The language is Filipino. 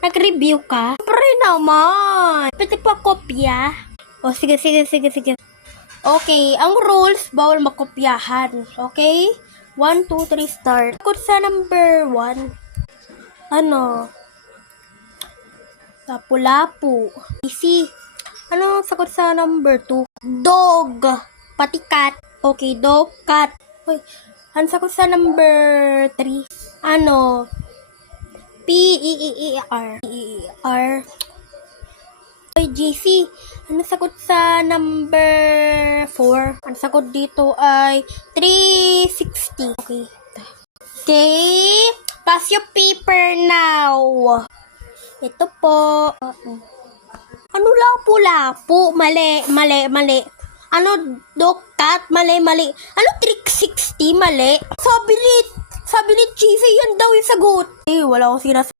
Nag-review ka? Siyempre naman. Pwede pa kopya. O, sige. Okay, ang rules, bawal makopyahan. Okay? 1, 2, 3, start. Sagot sa number 1. Ano? Lapu-lapu. Easy. Ano sagot sa number 2? Dog. Pati cat. Okay, dog, cat. Uy, ano sagot sa number 3? Ano? P-E-E-E-R. E-E-R. Oy, JC. Ano sagot sa number 4? Ang sagot dito ay 360. Okay. Okay. Pass your paper now. Ito po. Ano lapu-lapu? Mali. Ano dog-cat? Mali. Ano 360? Mali. Sabi ni JC yan daw yung sagot. Wala akong sinasabi.